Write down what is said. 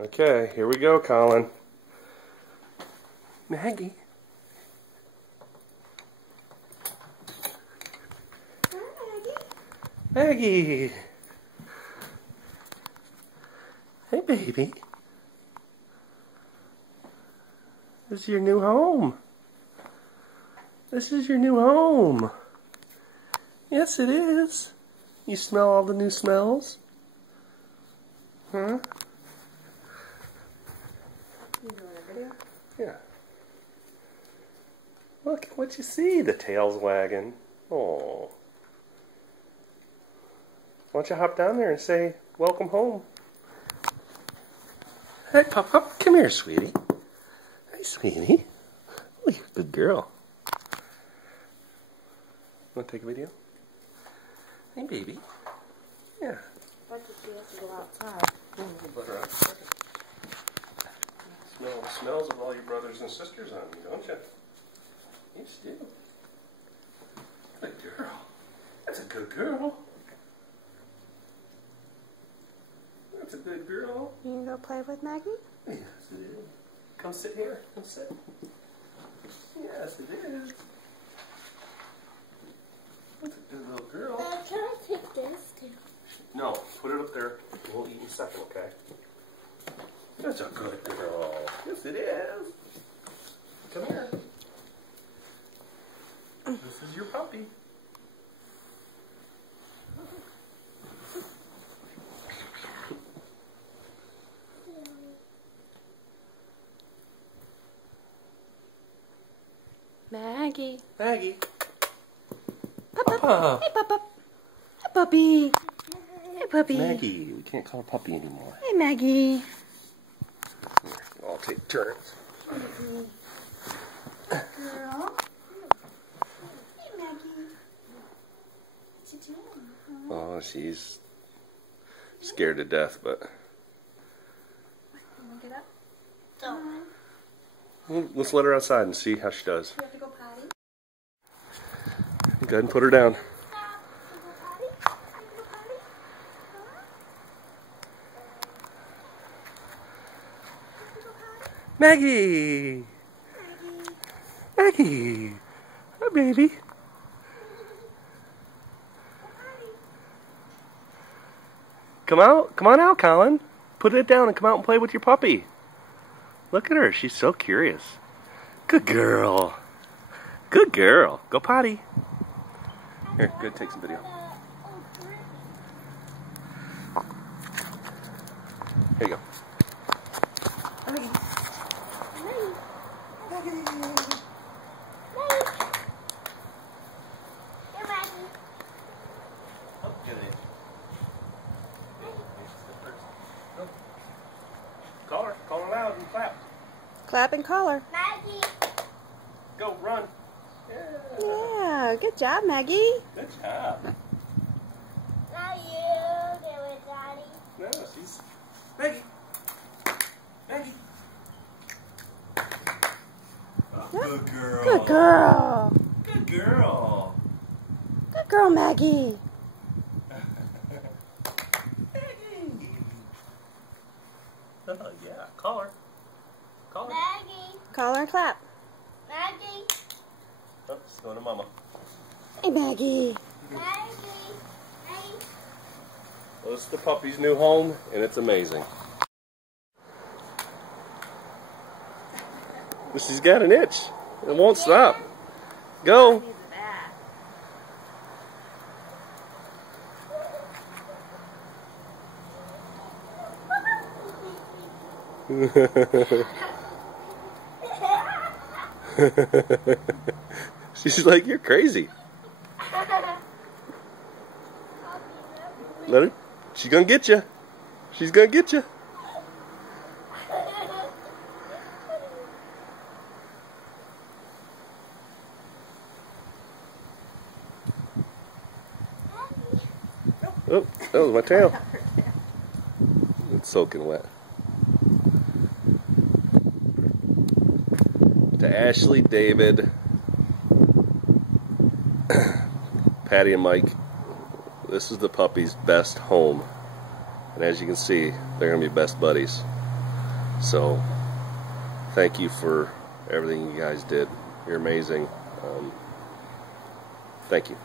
Okay, here we go, Colin. Maggie. Maggie. Hey, baby. This is your new home. This is your new home. Yes, it is. You smell all the new smells? Huh? You doing a video? Yeah. Look what you see. The tail's wagging. Oh. Why don't you hop down there and say, welcome home. Hey, Pop, come here, sweetie. Hey, sweetie. Oh, you're a good girl. Want to take a video? Hey, baby. Yeah. But you have to go outside. We'll let her out in a second. Smell the smells of all your brothers and sisters on you, don't you? Yes, you do. Good girl. That's a good girl. That's a good girl. You can go play with Maggie? Yes, it is. Come sit here. Come sit. Yes, it is. That's a good little girl. Can I take this too? No, put it up there. We'll eat in a second, okay? That's a good girl. Yes, it is. Come here. This is your puppy. Maggie. Maggie. Papa. Hey, Papa. Hey, puppy. Hey, puppy. Maggie. We can't call her puppy anymore. Hey, Maggie. I'll take turns. Girl. Hey, Maggie. What you doing? Oh, she's scared to death, but You want to get up? Don't. let's let her outside and see how she does. You have to go potty? Go ahead and put her down. Maggie! Maggie! Hi, baby. Come out. Come on out, Colin. Put it down and come out and play with your puppy. Look at her. She's so curious. Good girl. Good girl. Go potty. Here, go take some video. Here you go. Call her loud and clap. Clap and call her. Maggie. Go, run. Yeah, good job, Maggie. Good job. Now you get with Daddy. No, she's... Maggie. Maggie. Oh, good girl. Good girl. Good girl. Good girl, Maggie. Maggie. Oh, yeah. Call her. Call her. Maggie. Call her and clap. Maggie. Oh, she's going to Mama. Hey, Maggie. Maggie. Hey. Well, it's the puppy's new home, and it's amazing. She's got an itch. It won't stop. Go. She's like, you're crazy. Let her. She's gonna get you. She's gonna get you. Oh, that was my tail. It's soaking wet. To Ashley, David, Patty, and Mike, this is the puppy's best home. And as you can see, they're going to be best buddies. So, thank you for everything you guys did. You're amazing. Thank you.